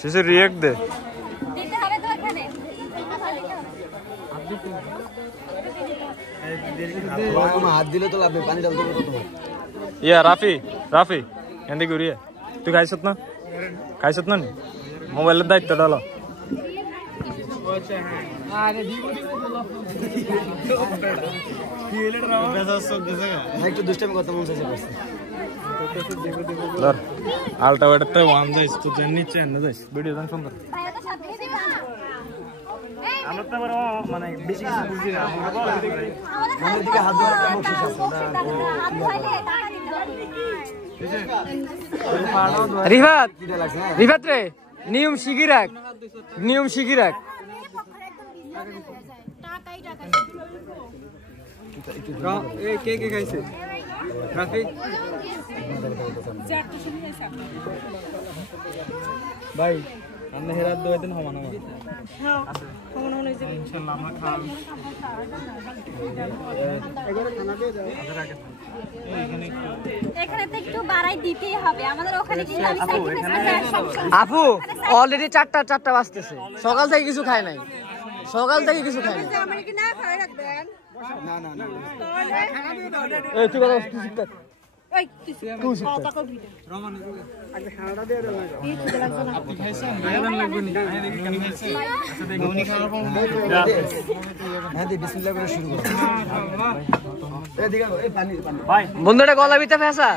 শেষে রিয়েক্ট দে। হাত দিলে তো লাগবে, পানি ডালতে হবে তো। ইয়া রাফি রাফি এন্দি ঘুরিয়ে তুই খাইছত না? খাইছত না? মোবাইলের দায়িত্ব ডালো। একটু দুষ্টামি করতে মন চাইছে করছে। আলটা ওয়াটারটা ওয়ান যাইস তো জেন নিচে এনে যাইস ভিডিও দান সুন্দর। আমরা তো বড় মানে বেশি কিছু বুঝি না। মনের দিকে হাত ধরে একটা বকশিশ আছে না। রিফাত রিফাত রে নিয়ম শিখি রাখ, নিয়ম শিখি রাখ। কে কে খাইছে? রাফি ভাই আপনি হেরাত দোয়াতেন হমান আমার। হ্যাঁ হমান হন হইছে ইনশাআল্লাহ আমরা খান। এখানে তো একটু বাড়াই দিতেই হবে আমাদের। ওখানে কিন্তু আমি আপু অলরেডি 4টা বাজতেছে, সকাল থেকে কিছু খায় নাই, সকাল থেকে কিছু খায় নাই। আমার কি না খাই রাখবেন? না না না এই তুই কথা তুই শিখ। ওই কিছু কথা কবি রমান আগে খাওয়াটা দিয়ে দাও না। এই তো লাগছে না। আপনি খাইছেন? আয়রন লাগবে নি। আই দেখি কেন খাইছে? আচ্ছা দেখি উনি খাওয়ার পর হ্যাঁ দি বিসমিল্লাহ করে শুরু করো। এই দিকে এই পানি ভাই বন্ধুটা গলা ভিতরে ফেসা।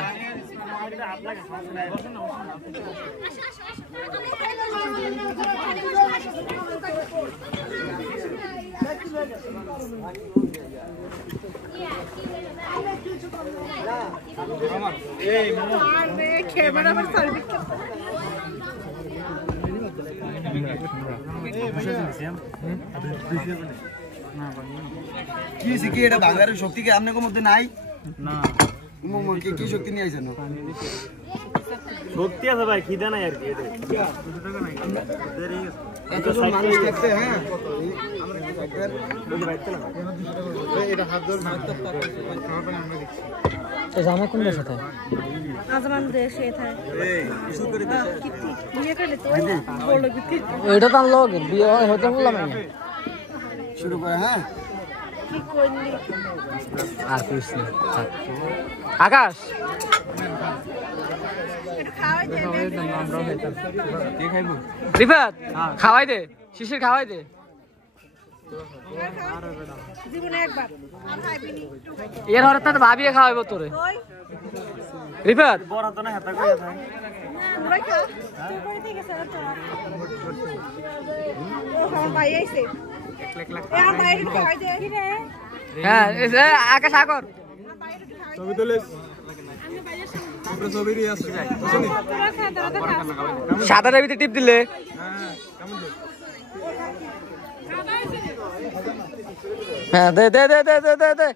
এই মামা আরে ক্যামেরা पर সার্ভিস কি শিখি এটা বাংলার শক্তি কি আপনাদের মধ্যে নাই? না মোমো কি শক্তি নিয়ে আইছেন? শক্তি আছে ভাই, খিদা নাই আর কি। এতজন মানুষ দেখতে। হ্যাঁ এটা হাত ধরে জামা কোন দেশে থাকে? আজমান দেশে থাকে। এই শুরু করে দে। কিতি বিয়ে করলে তো বড় কিতি। এটা তো লোক বিয়ে হতে বললাম না। শুরু করে। হ্যাঁ কি কইলি? আর কিছু না। আকাশ খাওয়াই দে। কে খাইবো? রিফাত খাওয়াই দে, শিশির খাওয়াই দে। জীবনে একবার আর খাইবি নি। এর হরতে তো ভাবিয়ে খাওয়াইবো তোরে। ওই রিফাত বড় তো না হাতা কইয়া থাকে। পুরাই খা। তুই কই থেকে গেছ তো? ও হ্যাঁ ভাই আইছে। এ আর বাইরে খাওয়াই দে। কি রে? হ্যাঁ আকাশ আগর ছবি তুলিস। আমরা ছবিরই আছে। তোরা খা তোরা তো খা। সাদাটা ভিতরে টিপ দিলে। হ্যাঁ কেমন দে? হ্যাঁ দে দে দে দে দে দে।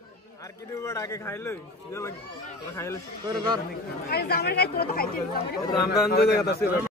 আর কি দিব আগে খাইলই ইয়া লাগে। তোরা খাইলে আরে জামার গায়ে তোরা তো খাইছিস। আমরা আনতে জায়গা আছে।